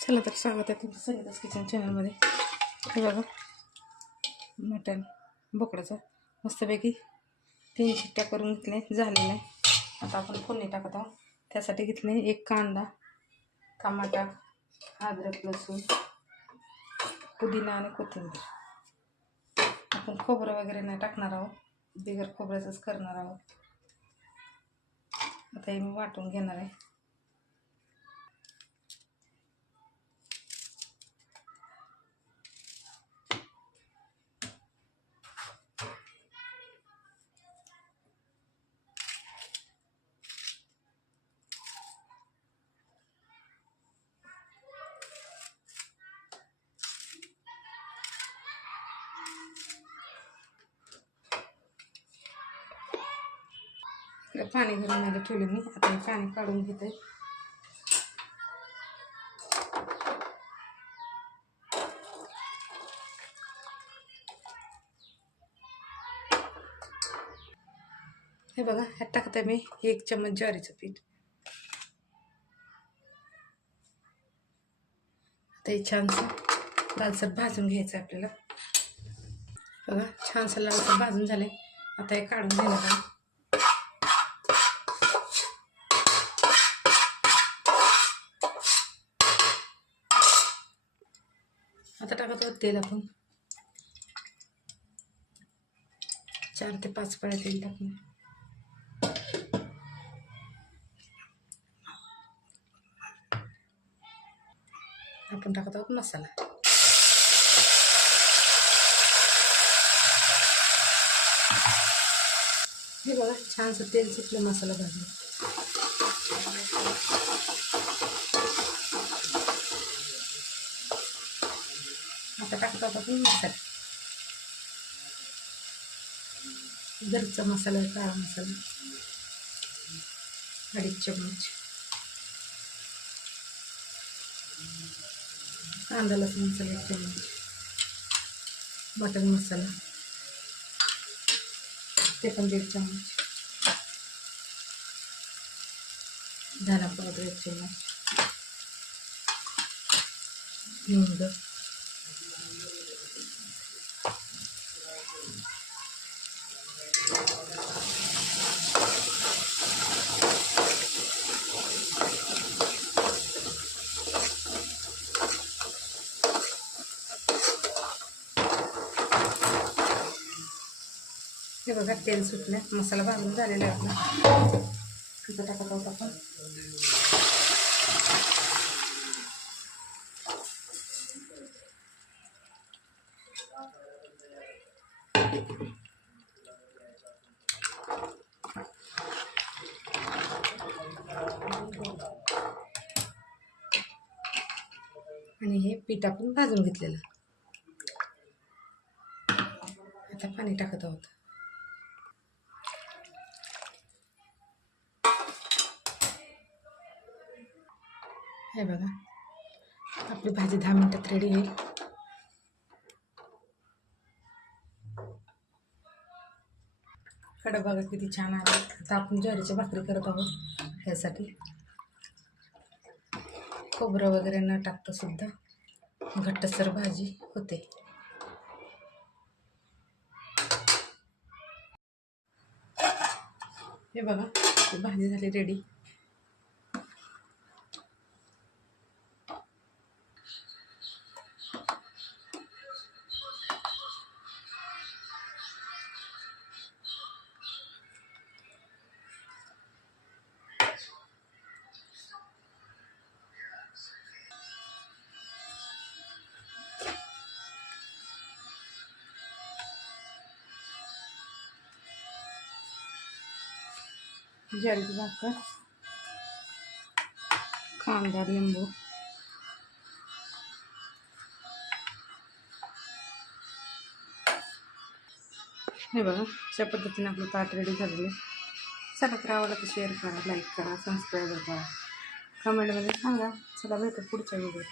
चला तर स्वागत आहे तुमचं संगीताच किचन चॅनलमध्ये हे बघा. मटण बोकडाचं. मस्तपैकी तीन शिट्ट्या करून घेतले. झालेलं आहे. आता आपण फोडणी टाकत आहोत. त्यासाठी घेतले एक कांदा टमाटा अद्रक लसूण पुदिना आणि कोथिंबीर. आपण खोबरं वगैरे नाही टाकणार आहोत. बिगर खोबऱ्याचंच करणार आहोत. आता हे मी वाटून घेणार आहे. पाणी गरम यायला ठेवलं मी. आता हे पाणी काढून घेते. हे बघा ह्यात टाकते मी एक चम्मच ज्वारीचं पीठ. आता हे छानसं लालसर भाजून घ्यायचं आहे आपल्याला. बघा छानसं लालसर भाजून झालं आता हे काढून घेणार आता टाकत आहोत तेल आपण. चार ते पाच पळ्या तेल टाकून. आपण टाकत आहोत मसाला. हे बघा छानसं तेल सुटलं मसाला भाजून. आता टाकतो आहोत आपण मसाला घरचा मसाला आहे, काळा मसाला अडीच चम्मच. कांदा लसूण मसाला एक चम्मच. मटन मसाला. ते पण दीड चम्मच. धना पावडर एक चम्मच. हिंग. हे बघा तेल सुटलं मसाला भाजून झालेला आहे आपला. कसं टाकत आहोत आपण. आणि हे पीठ आपण भाजून घेतलेलं. आता पाणी टाकत आहोत. हे बघा. आपली भाजी दहा मिनटात रेडी होईल कडा बघा किती छान आहे. आता आपण ज्वारीची भाकरी करत आहोत ह्यासाठी. खोबरं वगैरे न टाकता सुद्धा घट्टसर भाजी होते. हे बघा भाजी झाली रेडी ज्वारीची भाकर कांदा लिंबू हे बघा अशा पद्धतीने आपलं ताट रेडी झालेलं आहे चला तर आवडला तर शेअर करा लाईक करा सबस्क्राईब करा कमेंटमध्ये सांगा चला भेटू पुढच्या व्हिडिओ